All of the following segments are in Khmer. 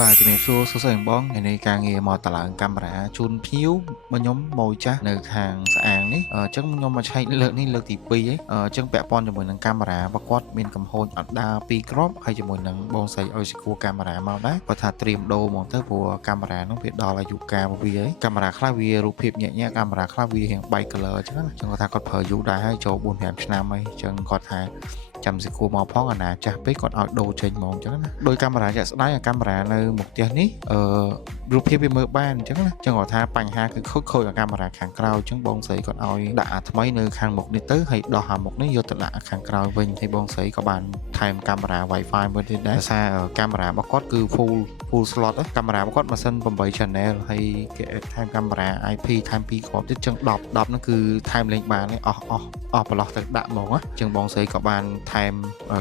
បាទជំរាបសួរសួស្តីបងថ្ងៃនេះការងារមកតឡើងកាមេរ៉ាជូនភ្ញៀវមកខ្ញុំម៉ូយចាស់នៅខាងស្អាងនេះអញ្ចឹងខ្ញុំមកឆែកលើកនេះលើកទី2ហីអញ្ចឹងពាក់ព័ន្ធជាមួយនឹងកាមេរ៉ារបស់គាត់មានកំហូចអត់ដើរ2គ្រាប់ហើយជាមួយនឹងបងស្រីឲ្យសគួរកាមេរ៉ាមកដែរគាត់ថាត្រៀមដូរមកទៅព្រោះកាមេរ៉ានោះវាដល់អាយុកាលរបស់វាហីកាមេរ៉ាខ្លះវារូបភាពញាក់កាមេរ៉ាខ្លះវារៀងបែក color អញ្ចឹងគាត់ថាគាត់ប្រើយូរដែរហើយចូល4-5 ឆ្នាំហើយអញ្ចឹងគាត់ថាចាំសគួរមកផងអាណាចាស់ពេកគាត់ឲ្យដូរចេញហ្មងអញ្ចឹងណាដោយកាមេរ៉ាជាក់ស្ដែងកាមេរ៉ានៅមុខផ្ទះនេះរូបភាពវាមើលបានអញ្ចឹងណាអញ្ចឹងគាត់ថាបញ្ហាគឺខូចកាមេរ៉ាខាងក្រោយអញ្ចឹងបងស្រីគាត់ឲ្យដាក់អាថ្មីនៅខាងមុខនេះទៅហើយដោះអាមុខនេះយកទៅដាក់ខាងក្រោយវិញហើយបងស្រីក៏បានថែមកាមេរ៉ា Wi-Fi មួយទៀតដែរដោយសារកាមេរ៉ារបស់គាត់គឺ full slot កាមេរ៉ារបស់គាត់ម៉ាស៊ីន8 channel ហើយគេថែមកាមេរ៉ា IP ថែម2គ្រាប់ទៀតអញ្ចឹង10ហ្នឹងគឺថែមលេងបានអស់ប្រឡោះទៅដាក់ហ្មងណាអញ្ចឹងបងស្រីក៏បានថែម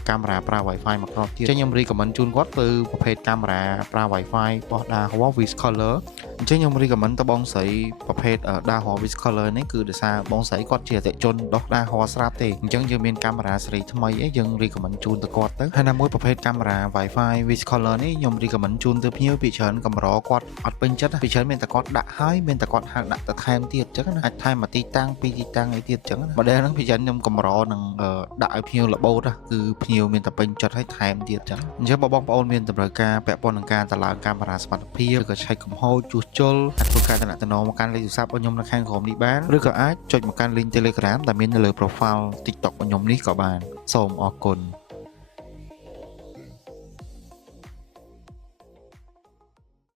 កាមេរ៉ាប្រើ Wi-Fi មកគ្រាប់ទៀតអញ្ចឹងខ្ញុំ recommend ជូនគាត់ទៅប្រភេទកាមេរ៉ាប្រើ Wi-Fi របស់ Dahua with color អញ្ចឹងខ្ញុំ recommend ទៅបងស្រីប្រភេទ Dahua with color នេះគឺដោយសារបងស្រីគាត់ជាអតិថិជនដោះ Dahua ស្រាប់ទេអញ្ចឹងយើងមានកាមេរ៉ាស៊េរីថ្មីអីយើង recommend ជូនទៅគាត់ទៅហើយណាមួយប្រភេទកាមេរ៉ា Wi-Fi with color នេះខ្ញុំ recommend ជូនទៅភ្ញៀវពីច្រើនកម្រគាត់អត់ពេញចិត្តពីច្រើនមានតែគាត់ដាក់ហើយមានតែគាត់ហៅដាក់ទៅថែមទៀតអញ្ចឹងណាអាចថែមមួយទីតាំងពីរទីតាំងអីទៀតអញ្ចឹងម៉ូដែលហ្នឹងពីច្រើនខ្ញុំកម្រនឹងដាក់ឲ្យភ្ញៀវរបូតគឺភ្ញៀវមានតែពេញចិត្តឲ្យថែមទៀតអញ្ចឹងបើបងប្អូនមានតម្រូវការពាក់ព័ន្ធនឹងការតឡើងកាមេរ៉ាសមត្ថភាពឬក៏ឆែកកំហុសជួសជុលអាចធ្វើការតំណមកកាន់លេខទូរស័ព្ទរបស់ខ្ញុំនៅខាងក្រោមនេះបានឬក៏អាចចុចមកកាន់ link Telegram ដែលមាននៅលើ profile TikTok របស់ខ្ញុំនេះក៏បានសូមអរគុណ